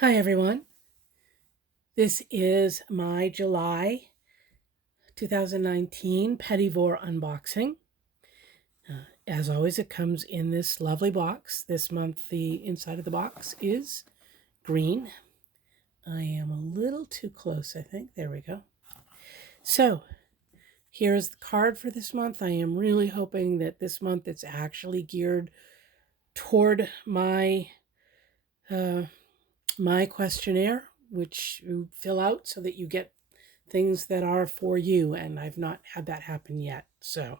Hi everyone. This is my July 2019 Petit Vour unboxing. As always, it comes in this lovely box. This month, the inside of the box is green. I am a little too close, I think. There we go. So, here's the card for this month. I am really hoping that this month it's actually geared toward uh, my questionnaire, which you fill out so that you get things that are for you, and I've not had that happen yet. So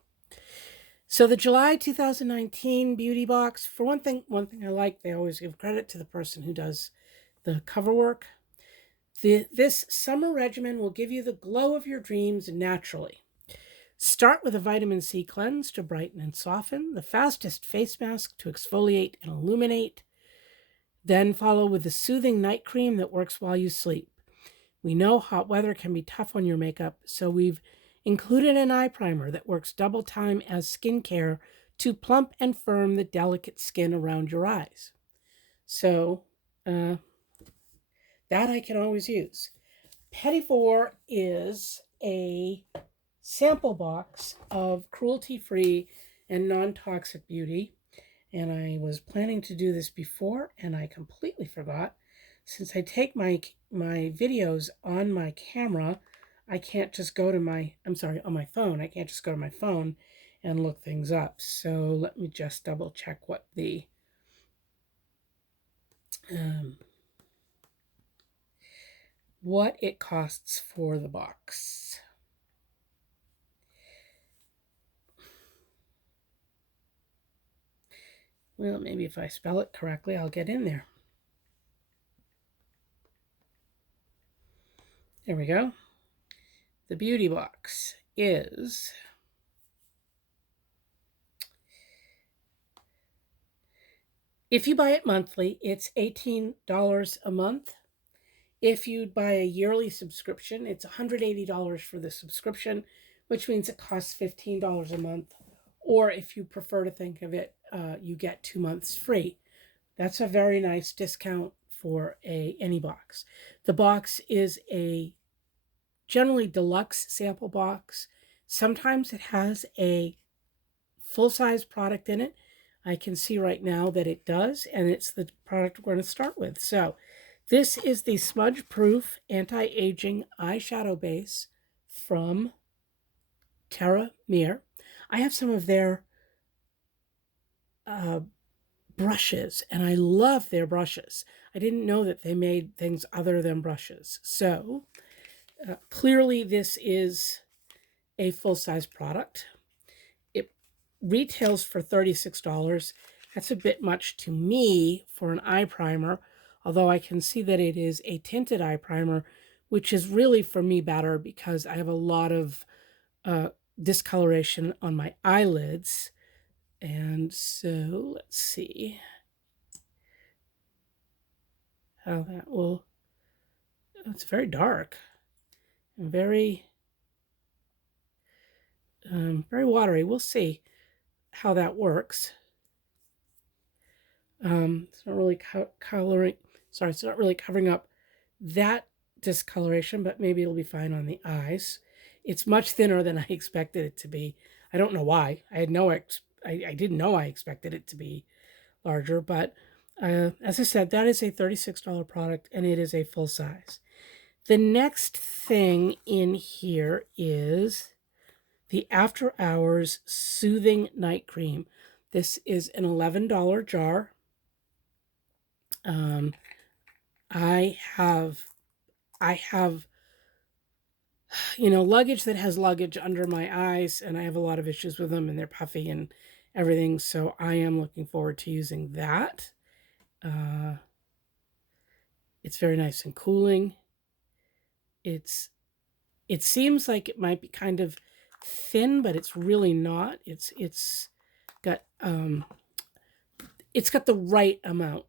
the July 2019 beauty box, for one thing I like, they always give credit to the person who does the cover work. This summer regimen will give you the glow of your dreams naturally. Start with a vitamin C cleanse to brighten and soften, the fastest face mask to exfoliate and illuminate. Then follow with the soothing night cream that works while you sleep. We know hot weather can be tough on your makeup, so we've included an eye primer that works double time as skincare to plump and firm the delicate skin around your eyes. So uh, that I can always use. Petit Vour is a sample box of cruelty-free and non-toxic beauty. And I was planning to do this before, and I completely forgot. Since I take my videos on my camera, I can't just go to on my phone. I can't just go to my phone and look things up. So let me just double check um, what it costs for the box. Well, maybe if I spell it correctly, I'll get in there. There we go. The beauty box is if you buy it monthly, it's $18 a month. If you buy a yearly subscription, it's $180 for the subscription, which means it costs $15 a month. Or if you prefer to think of it, you get 2 months free. That's a very nice discount for any box. The box is a generally deluxe sample box. Sometimes it has a full-size product in it. I can see right now that it does, and it's the product we're going to start with. So this is the Smudge Proof Anti-Aging Eyeshadow Base from Terra Mir. I have some of their brushes, and I love their brushes. I didn't know that they made things other than brushes. So clearly this is a full-size product. It retails for $36. That's a bit much to me for an eye primer, although I can see that it is a tinted eye primer, which is really for me better because I have a lot of discoloration on my eyelids. And so let's see how that will. It's very dark and very watery. We'll see how that works. It's not really coloring. Sorry, it's not really covering up that discoloration, but maybe it'll be fine on the eyes. It's much thinner than I expected it to be. I don't know why. I didn't know I expected it to be larger, but as I said, that is a $36 product, and it is a full size. The next thing in here is the After Hours Soothing Night Cream. This is an $11 jar. Um, I have, luggage that has luggage under my eyes, and I have a lot of issues with them, and they're puffy and everything. So I am looking forward to using that. It's very nice and cooling. It seems like it might be kind of thin, but it's really not. Got it's got the right amount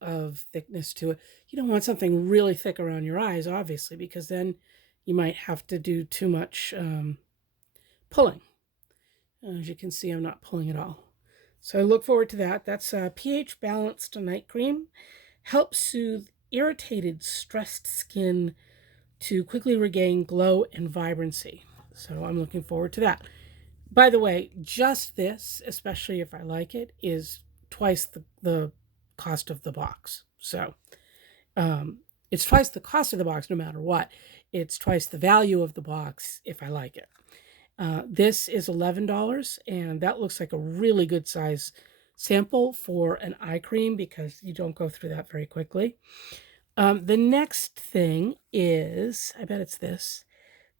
of thickness to it. You don't want something really thick around your eyes, obviously, because then you might have to do too much pulling. As you can see, I'm not pulling at all. So I look forward to that. That's a pH balanced night cream. Helps soothe irritated, stressed skin to quickly regain glow and vibrancy. So I'm looking forward to that. By the way, just this, especially if I like it, is twice the cost of the box. So um, it's twice the cost of the box no matter what. It's twice the value of the box if I like it. This is $11, and that looks like a really good size sample for an eye cream because you don't go through that very quickly. The next thing is, I bet it's this,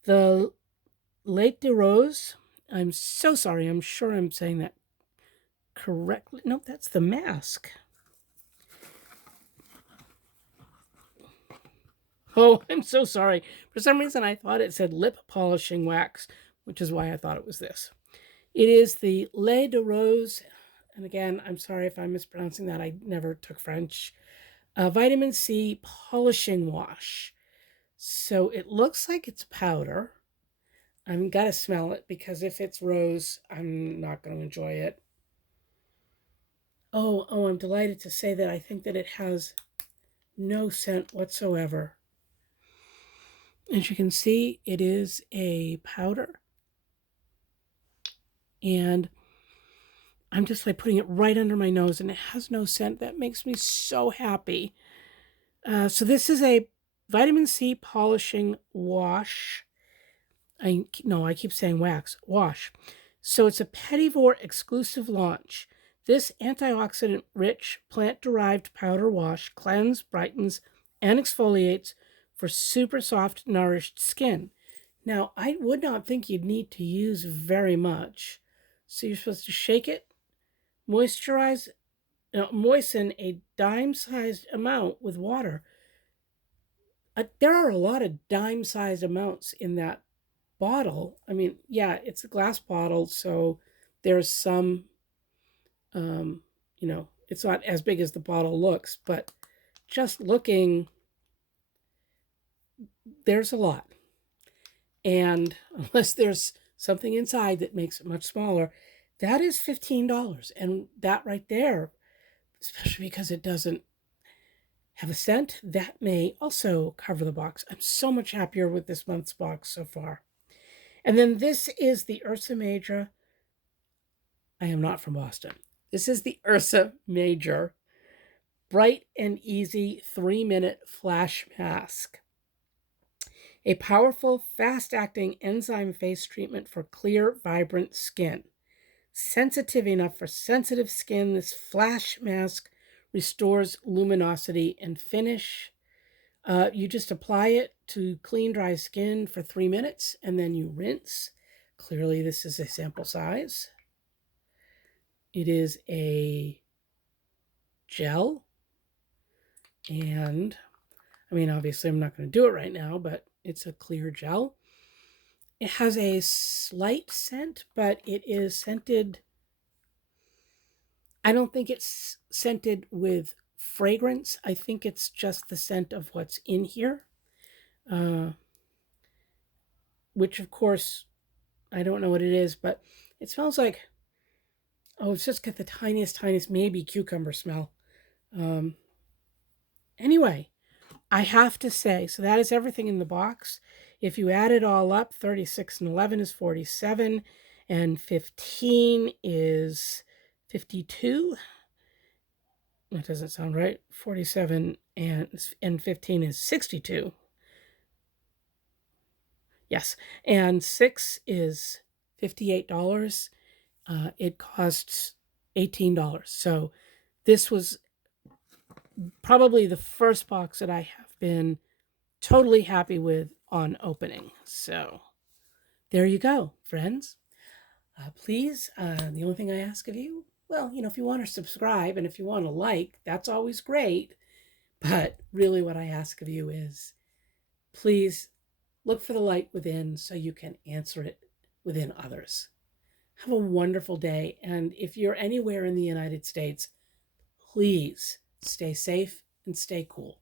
the Lait de Rose. I'm so sorry. I'm sure I'm saying that correctly. Nope, that's the mask. Oh, I'm so sorry. For some reason, I thought it said lip polishing wax, which is why I thought it was this. It is the Lait de Rose. And again, I'm sorry if I'm mispronouncing that. I never took French. Vitamin C polishing wash. So it looks like it's powder. I'm got to smell it because if it's rose, I'm not going to enjoy it. Oh, I'm delighted to say that I think that it has no scent whatsoever. As you can see, it is a powder. And I'm just like putting it right under my nose and it has no scent. That makes me so happy. So this is a vitamin C polishing wash. I keep saying wax, wash. So it's a Petit Vour exclusive launch. This antioxidant-rich, plant-derived powder wash cleanses, brightens, and exfoliates for super soft, nourished skin. Now, I would not think you'd need to use very much. So you're supposed to shake it, moisten a dime-sized amount with water. There are a lot of dime-sized amounts in that bottle. I mean, yeah, it's a glass bottle, so there's some, it's not as big as the bottle looks, but just looking, there's a lot. And unless there's something inside that makes it much smaller, that is $15. And that right there, especially because it doesn't have a scent, that may also cover the box. I'm so much happier with this month's box so far. And then this is the Ursa Major. I am not from Boston. This is the Ursa Major Bright and Easy 3-minute Flash Mask. A powerful, fast-acting enzyme face treatment for clear, vibrant skin. Sensitive enough for sensitive skin, this flash mask restores luminosity and finish. You just apply it to clean, dry skin for 3 minutes, and then you rinse. Clearly, this is a sample size. It is a gel. And, I mean, obviously, I'm not going to do it right now, but it's a clear gel. It has a slight scent, but it is scented. I don't think it's scented with fragrance. I think it's just the scent of what's in here. Which, of course, I don't know what it is, but it smells like, it's just got the tiniest, maybe cucumber smell. Anyway, I have to say, so that is everything in the box. If you add it all up, 36 and 11 is 47, and 15 is 52. That doesn't sound right. 47 and 15 is 62. Yes, and 6 is $58. It costs $18. So this was probably the first box that I have been totally happy with on opening. So there you go, friends. Please, the only thing I ask of you, well, if you want to subscribe and if you want to like, that's always great. But really what I ask of you is please look for the light within so you can answer it within others. Have a wonderful day. And if you're anywhere in the United States, please stay safe and stay cool.